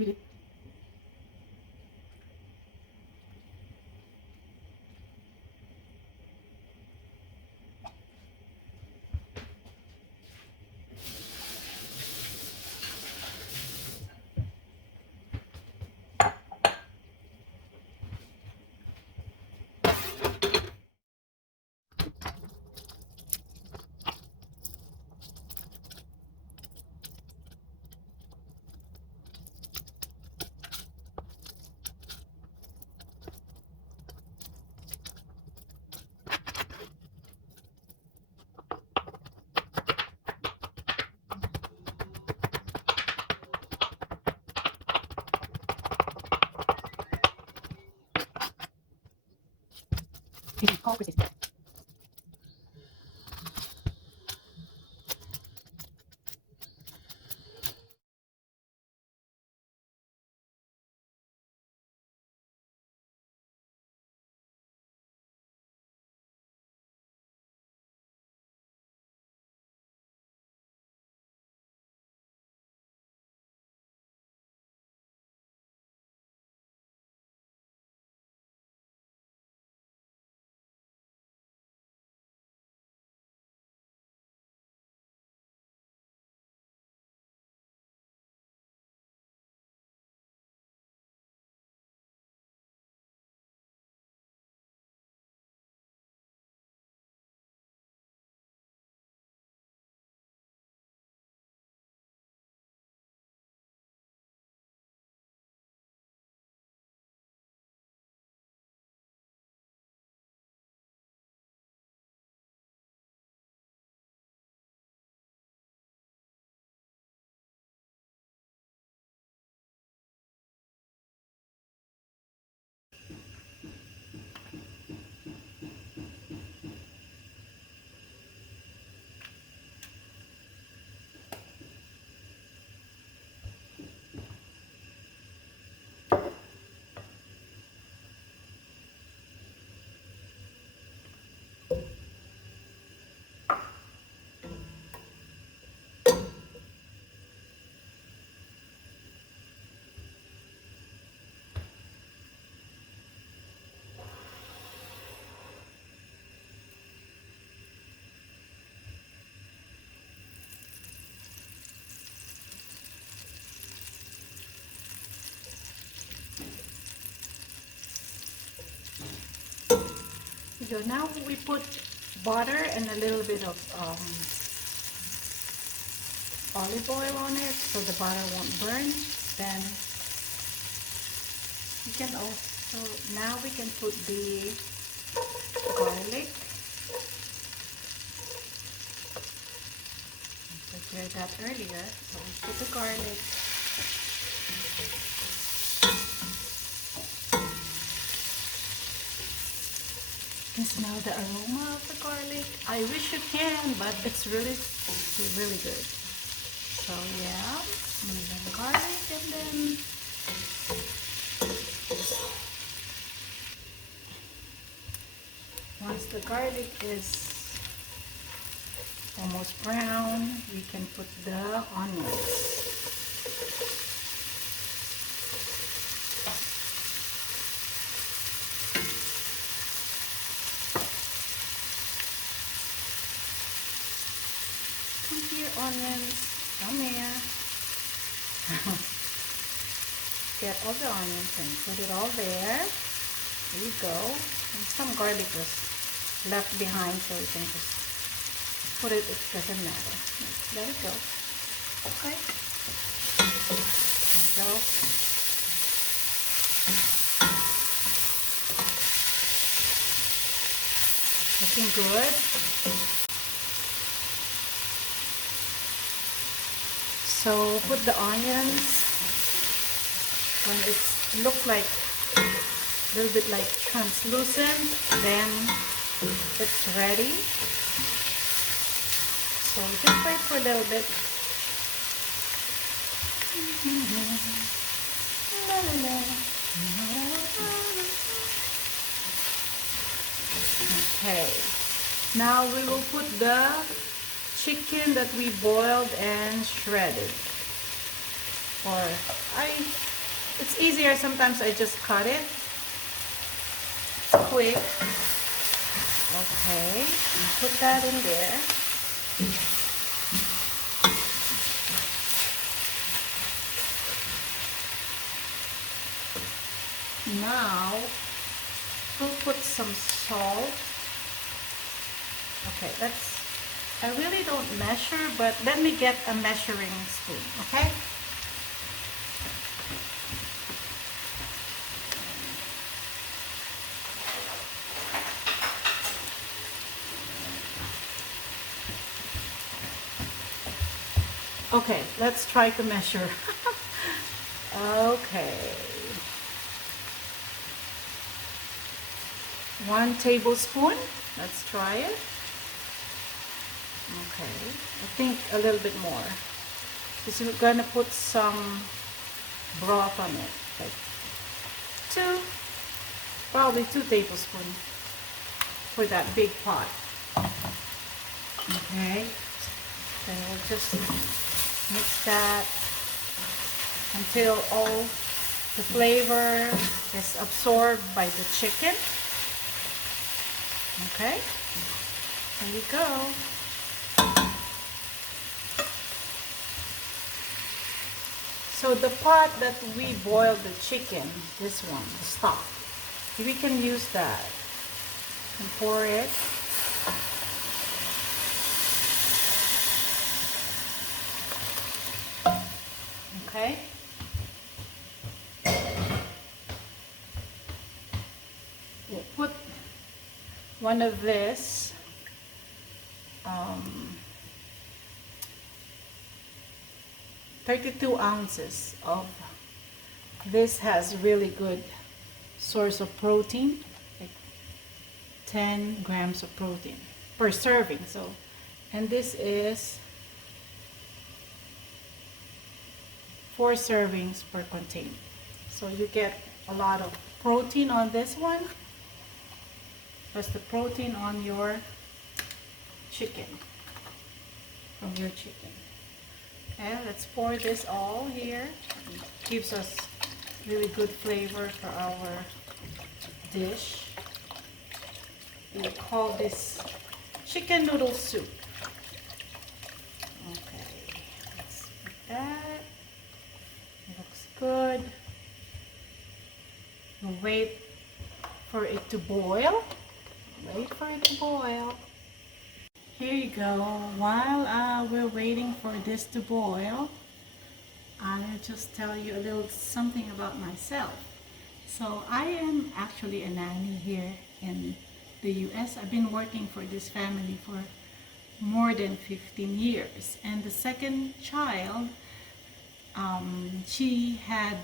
Read it. It is cold resistant. So now we put butter and a little bit of olive oil on it so the butter won't burn. Then you can also, now we can put the garlic. I prepared that earlier, so we put the garlic. You can smell the aroma of the garlic. I wish you can, but it's really good. So yeah, and then garlic, and then once the garlic is almost brown, we can put the onions. Come here, onions. Come here. Get all the onions and put it all there. There you go. And some garlic was left behind, so you can just put it. It doesn't matter. Let it go. Okay. There you go. Looking good. So put the onions when it's look like a little bit like translucent, then it's ready. So just wait for a little bit. Okay, now we will put the chicken that we boiled and shredded. Or it's easier. Sometimes I just cut it. It's quick. Okay, put that in there. Now we'll put some salt. Okay, I really don't measure, but let me get a measuring spoon, okay? Okay, let's try to measure. Okay. 1 tablespoon. Let's try it. Okay, I think a little bit more. Because we're gonna put some broth on it. Like probably 2 tablespoons for that big pot. Okay, then we'll just mix that until all the flavor is absorbed by the chicken. Okay, there you go. So the pot that we boiled the chicken, this one, the stock, we can use that and pour it. Okay. We'll put one of this 32 ounces of this has really good source of protein, like 10 grams of protein per serving. So, and this is 4 servings per container. So you get a lot of protein on this one, plus the protein on your chicken, from your chicken. Okay, let's pour this all here. It gives us really good flavor for our dish. We call this chicken noodle soup. Okay, let's put that. Looks good. We'll wait for it to boil. Wait for it to boil. Here you go. While we're waiting for this to boil, I'll just tell you a little something about myself. So I am actually a nanny here in the US. I've been working for this family for more than 15 years. And the second child, she had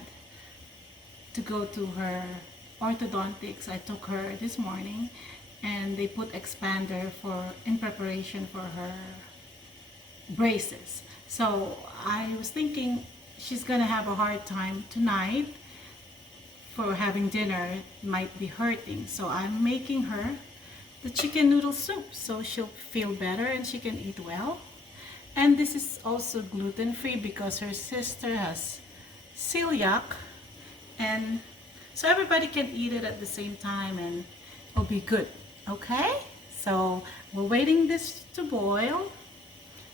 to go to her orthodontics. I took her this morning, and they put expander in preparation for her braces. So I was thinking she's gonna have a hard time tonight for having dinner. It might be hurting, so I'm making her the chicken noodle soup so she'll feel better and she can eat well. And this is also gluten-free because her sister has celiac, and so everybody can eat it at the same time and it'll be good. Okay, so we're waiting this to boil.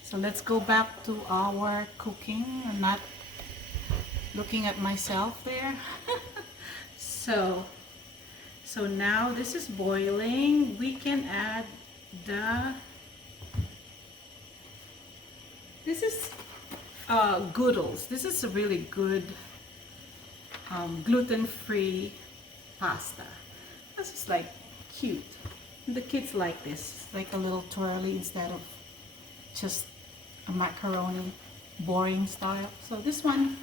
So let's go back to our cooking. I'm not looking at myself there. So now this is boiling. We can add this is Goodles. This is a really good gluten-free pasta. This is like cute. The kids like this, like a little twirly instead of just a macaroni boring style. So this one,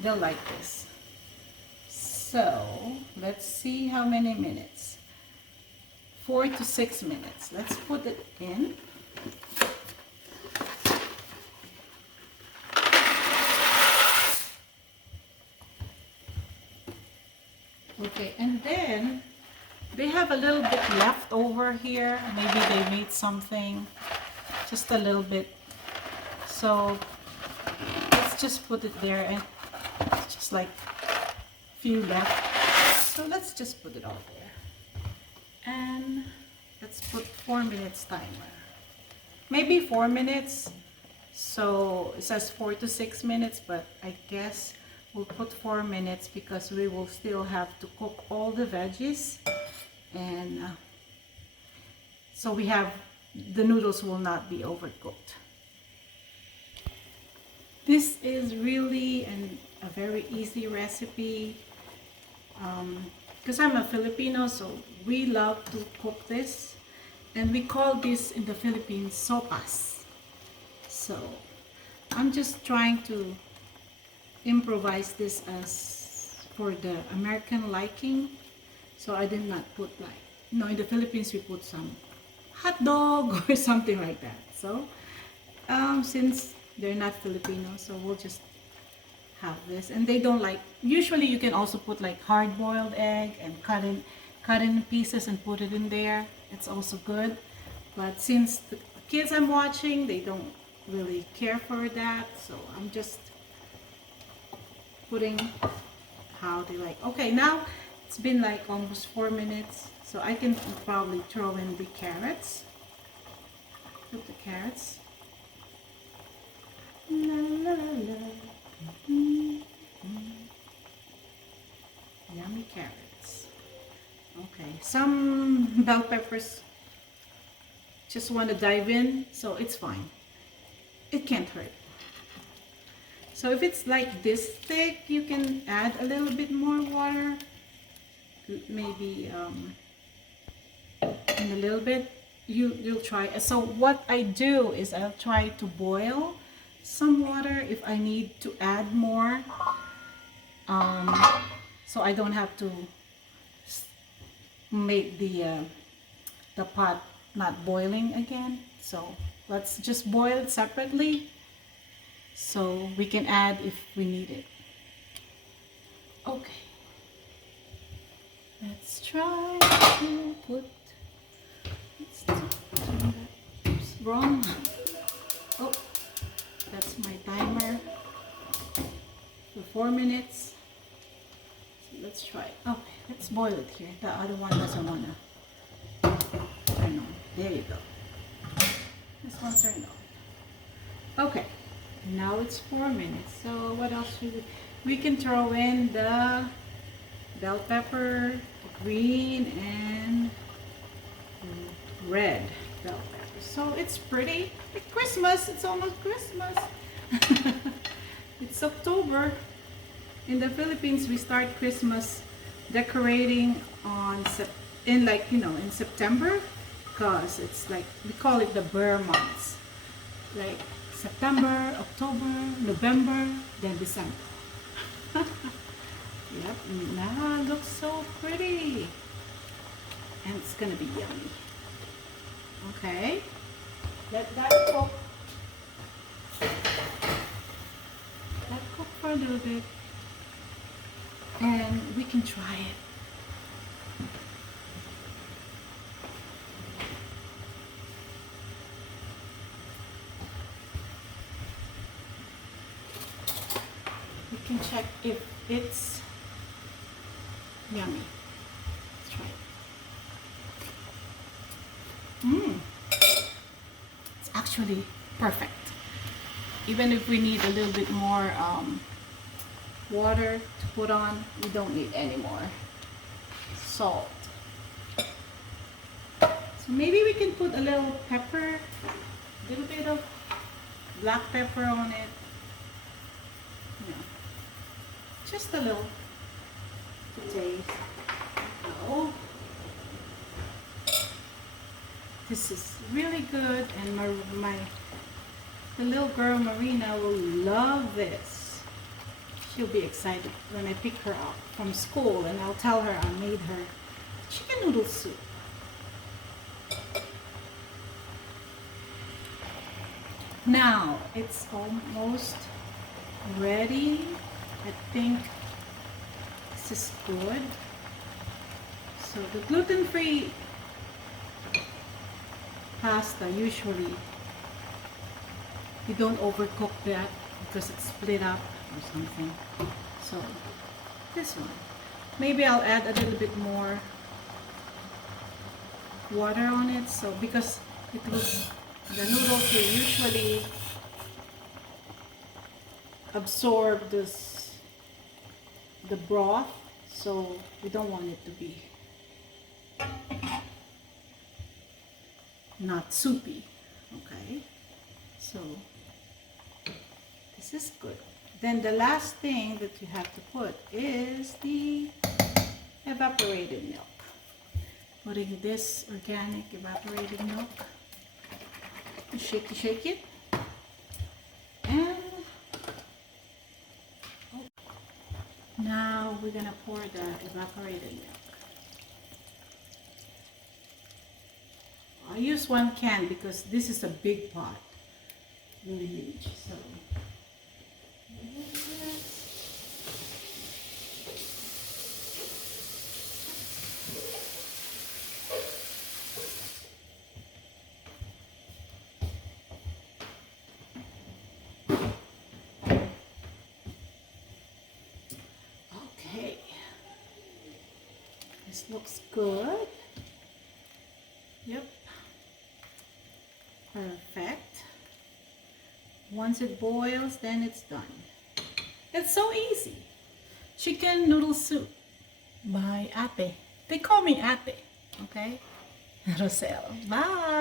they'll like this. So let's see how many minutes. 4 to 6 minutes. Let's put it in. Okay, and then they have a little bit left over here. Maybe they made something, just a little bit. So let's just put it there, and it's just like few left. So let's just put it all there. And let's put 4 minutes timer. Maybe 4 minutes. So it says 4 to 6 minutes, but I guess we'll put 4 minutes because we will still have to cook all the veggies. And so the noodles will not be overcooked. This is really a very easy recipe. Because I'm a Filipino, so we love to cook this. And we call this in the Philippines sopas. So I'm just trying to improvise this as for the American liking. So I did not put like, in the Philippines we put some hot dog or something like that. So since they're not Filipino, so we'll just have this. And they don't like, usually you can also put like hard-boiled egg and cut in pieces and put it in there. It's also good. But since the kids I'm watching, they don't really care for that, so I'm just putting how they like. Okay, now it's been like almost 4 minutes, so I can probably throw in the carrots. Put the carrots. La, la, la. Yummy carrots. Okay, some bell peppers just want to dive in, so it's fine. It can't hurt. So if it's like this thick, you can add a little bit more water, maybe in a little bit. You'll try. So what I do is I'll try to boil some water if I need to add more, so I don't have to make the pot not boiling again. So let's just boil it separately so we can add if we need it. Okay, let's try to put, oops, wrong. Oh, that's my timer for 4 minutes. So let's try. Okay, let's boil it here. The other one doesn't want to turn on. There you go. This one turned on. Okay, now it's 4 minutes. So what else should we can throw in the bell pepper, the green and red bell pepper. So it's pretty like Christmas. It's almost Christmas. It's October. In the Philippines, we start Christmas decorating in September, because it's like we call it the Burr months, like September, October, November, then December. Yep, now it looks so pretty, and it's gonna be yummy. Okay, let that cook. Let cook for a little bit, and we can try it. We can check if it's yummy. Let's try it. It's actually perfect. Even if we need a little bit more water to put on, we don't need any more salt. So maybe we can put a little pepper, a little bit of black pepper on it. Just a little to taste. Oh, this is really good, and the little girl Marina will love this. She'll be excited when I pick her up from school, and I'll tell her I made her chicken noodle soup. Now it's almost ready. I think this is good. So the gluten-free pasta, usually you don't overcook that because it's split up or something. So this one, Maybe I'll add a little bit more water on it, so because it was the noodles will usually absorb the broth, so we don't want it to be not soupy. Okay, so this is good. Then the last thing that you have to put is the evaporated milk. Putting this organic evaporated milk. Shake it. And now we're gonna pour the evaporated milk. I use 1 can because this is a big pot, really huge. So okay, this looks good. Yep. Perfect. Once it boils, then it's done. It's so easy. Chicken noodle soup by Ate. They call me Ate, okay? Roselle. Bye.